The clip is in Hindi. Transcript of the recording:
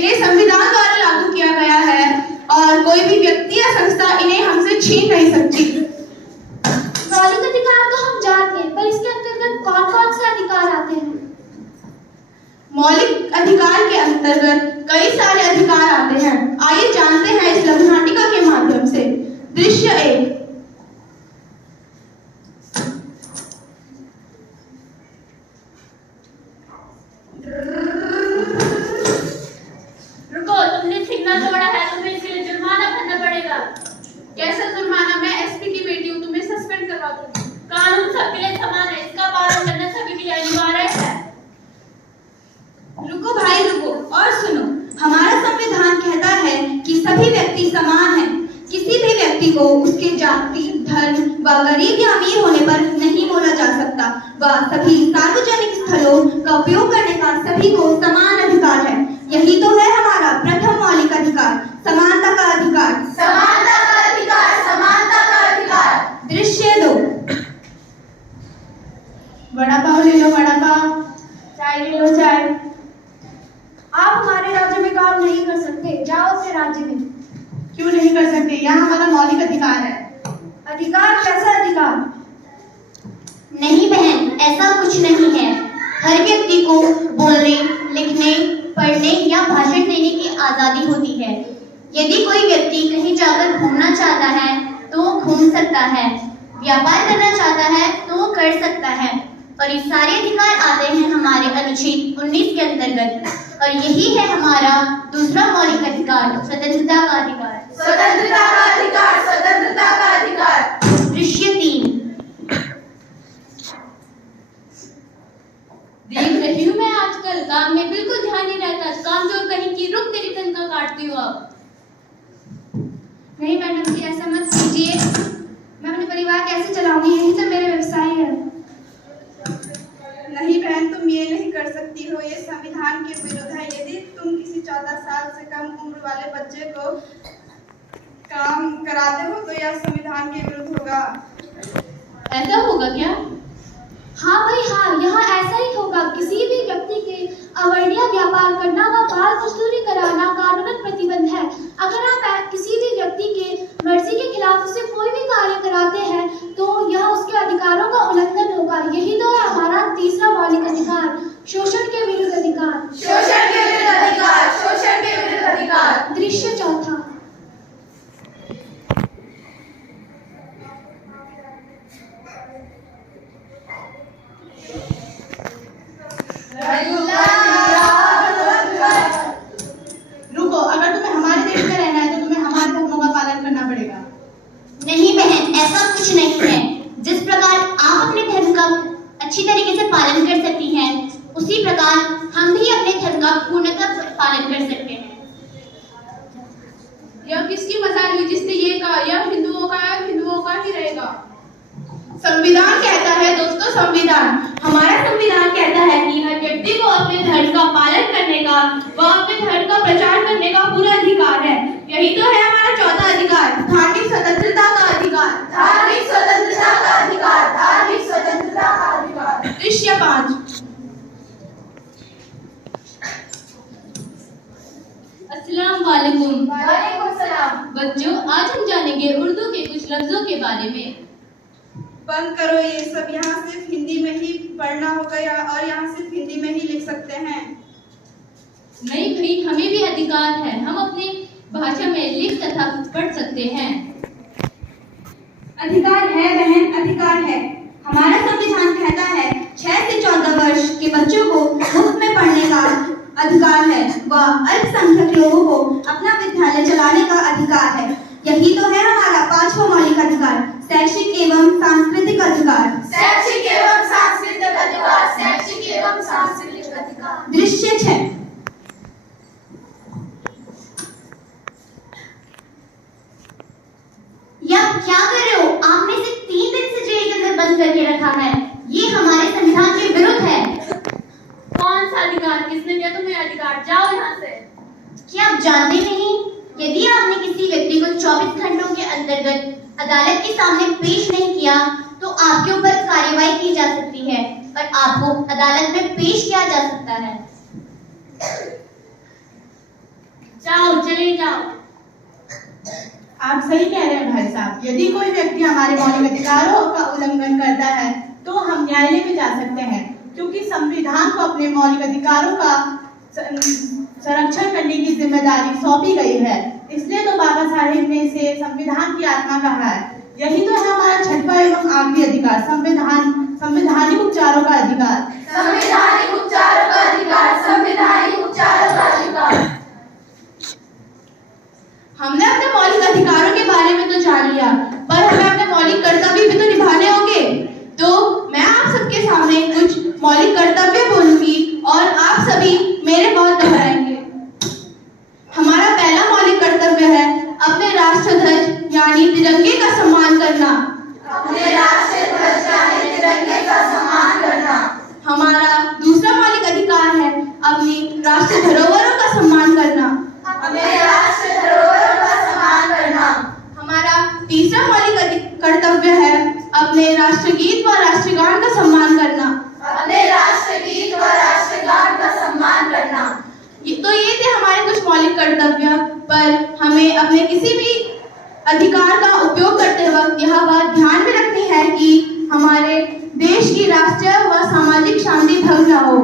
इन्हें संविधान द्वारा लागू किया गया है और कोई भी व्यक्ति या संस्था इन्हें हमसे छीन नहीं सकती। मौलिक अधिकार तो हम जानते हैं, पर इसके अंतर्गत कौन कौन से अधिकार आते हैं? मौलिक अधिकार के अंतर्गत कई सारे अधिकार आते हैं। आइए जानते हैं इस लघु नाटिका के माध्यम से। दृश्य 1। रुको, तुमने सिग्नल तोड़ा है, तुम्हें इसके लिए जुर्माना भरना पड़ेगा। कैसा जुर्माना? मैं एसपी की बेटी हूँ, तुम्हें सस्पेंड करवा दूंगी। कानून सबके लिए समान है, इसका पालन करना सभी के लिए अनिवार्य है। रुको भाई रुको, और सुनो। हमारा संविधान कहता है कि सभी व्यक्ति समान हैं। किसी भी व्यक्ति को उसके जाति, धर्म व गरीब या अमीर होने पर नहीं बोला जा सकता। वह सभी सार्वजनिक स्थलों का उपयोग करने का सभी को समान अधिकार है। यही तो है हमारा प्रथम मौलिक अधिकार, समानता का अधिकार। समानता का अधिकार, समानता का अधिकार। दृश्य 2। वड़ा पाव ले लो, वड़ा पाव। चाय ले लो, चाय। आप हमारे राज्य में काम नहीं कर सकते, जाओ अपने राज्य में। क्यों नहीं कर सकते? यहाँ हमारा मौलिक अधिकार है। अधिकार? कैसा अधिकार? नहीं बहन, ऐसा कुछ नहीं है। हर व्यक्ति को बोलने, लिखने, पढ़ने या भाषण देने की आजादी होती है। यदि कोई व्यक्ति कहीं जाकर घूमना चाहता है तो वो घूम सकता है, व्यापार करना चाहता है तो वो कर सकता है, और ये सारे अधिकार आते हैं हमारे अनुच्छेद 19 के अंतर्गत। और यही है हमारा दूसरा मौलिक अधिकार, स्वतंत्रता का अधिकार। स्वतंत्रता का अधिकार, स्वतंत्रता का अधिकार। दृश्य 3। देख रही हूँ मैं आजकल काम में बिल्कुल ध्यान नहीं रहता। कामचोर कहीं की, रुक तेरी तनख्वाह काटती हूँ अब। नहीं मैडम जी, ऐसा मत कीजिए। मैं अपने परिवार कैसे चलाऊंगी? यही तो मेरा व्यवसाय है। नहीं बहन, तुम ये नहीं कर सकती हो, ये संविधान के विरुद्ध है। यदि तुम किसी 14 साल से कम उम्र वाले बच्चे को काम कराते हो तो यह संविधान के विरुद्ध होगा। ऐसा होगा क्या? हाँ भाई हाँ, यहाँ ऐसा ही होगा। किसी भी व्यक्ति के अवर्णीय व्यापार करना व बाल मजदूरी कराना कानूनन प्रतिबंध है। अगर आप किसी भी व्यक्ति के मर्जी के खिलाफ उससे कोई भी कार्य कराते हैं तो यह उसके अधिकारों का उल्लंघन होगा। यही तो है हमारा तीसरा मौलिक अधिकार, शोषण के विरुद्ध अधिकार। शोषण के विरुद्ध अधिकार, शोषण के विरुद्ध अधिकार। दृश्य 4। रुको, अगर तुम्हें हमारे देश में रहना है तो तुम्हें हमारे धर्मों का पालन करना पड़ेगा। नहीं बहन, ऐसा कुछ नहीं है। जिस प्रकार आप अपने धर्म का अच्छी तरीके से पालन कर सकती हैं, उसी प्रकार हम भी अपने धर्म का पूर्णतः पालन कर सकते हैं। यह किसकी मजाल हुई जिसने ये कहा? यह हिंदुओं का ही रहेगा। संविधान कहता है दोस्तों, संविधान, हमारा संविधान कहता है कि हर व्यक्ति को अपने धर्म का पालन करने का व अपने धर्म का प्रचार करने का पूरा अधिकार है। यही तो है हमारा चौथा अधिकार, धार्मिक स्वतंत्रता का अधिकार। धार्मिक स्वतंत्रता का अधिकार, धार्मिक स्वतंत्रता का अधिकार। दृश्य 5। अस्सलाम वालेकुम। वालेकुम सलाम। बच्चों, आज हम जानेंगे उर्दू के कुछ लफ्जों के बारे में। बंद करो ये सब, यहाँ सिर्फ हिंदी में ही पढ़ना होगा और यहाँ सिर्फ हिंदी में ही लिख सकते हैं। नहीं भाई, हमें भी अधिकार है, हम अपनी भाषा में लिख तथा पढ़ सकते हैं। अधिकार है बहन, अधिकार है। हमारा संविधान कहता है 6 से 14 वर्ष के बच्चों को मुफ्त में पढ़ने का अधिकार है व अल्पसंख्यक लोगों को अपना विद्यालय चलाने का अधिकार है। यही तो है हमारा 5वां मौलिक अधिकार, शैक्षिक एवं सांस्कृतिक अधिकार। शैक्षिक एवं सांस्कृतिक अधिकार, शैक्षिक एवं सांस्कृतिक अधिकार। दृश्य 6। या क्या कर रहे हो? आपने इसे 3 दिन से जेल के अंदर बंद करके रखा है। ये हमारे संविधान के विरुद्ध है। कौन सा अधिकार? किसने दिया तुम्हें अधिकार? जाओ यहाँ से। क्या आप जानते नहीं? यदि आपने किसी व्यक्ति को 24 घंटों के अंतर्गत अदालत के सामने पेश नहीं किया तो आपके ऊपर कार्यवाही की जा सकती है और आपको अदालत में पेश किया जा सकता है। चले जाओ। आप सही कह रहे हैं भाई साहब। यदि कोई व्यक्ति हमारे मौलिक अधिकारों का उल्लंघन करता है तो हम न्यायालय में जा सकते हैं, क्योंकि संविधान को अपने मौलिक अधिकारों का संरक्षण करने की जिम्मेदारी सौंपी गई है। इसलिए तो बाबा साहेब ने इसे संविधान की आत्मा कहा है। यही तो है हमारा छठवां एवं आखिरी अधिकार, संवैधानिक उपचारों का अधिकार। संवैधानिक उपचारों का अधिकार, संवैधानिक उपचारों का अधिकार। हमने अपने मौलिक अधिकारों के बारे में तो जान लिया, पर हमें अपने मौलिक कर्तव्य भी तो निभाने होंगे। तो मैं आप सबके सामने कुछ मौलिक कर्तव्य बोलूंगी और आप सभी मेरे बहुत दोहराएंगे। हमारा पहला मौलिक कर्तव्य है अपने राष्ट्रध्वज यानी तिरंगे का सम्मान करना। अपने राष्ट्रीय ध्वज यानी तिरंगे का सम्मान करना। हमारा दूसरा मौलिक अधिकार है अपनी राष्ट्रीय धरोहरों का सम्मान करना। अपने राष्ट्रीय धरोहरों का सम्मान करना। हमारा तीसरा मौलिक कर्तव्य है अपने राष्ट्रगीत व राष्ट्रगान का सम्मान करना। अपने राष्ट्रगीत व राष्ट्रगान का सम्मान करना। तो ये थे हमारे कुछ मौलिक कर्तव्य, पर हमें अपने किसी भी अधिकार का उपयोग करते वक्त यह बात ध्यान में रखनी है कि हमारे देश की राष्ट्रीय व सामाजिक शांति भंग न हो।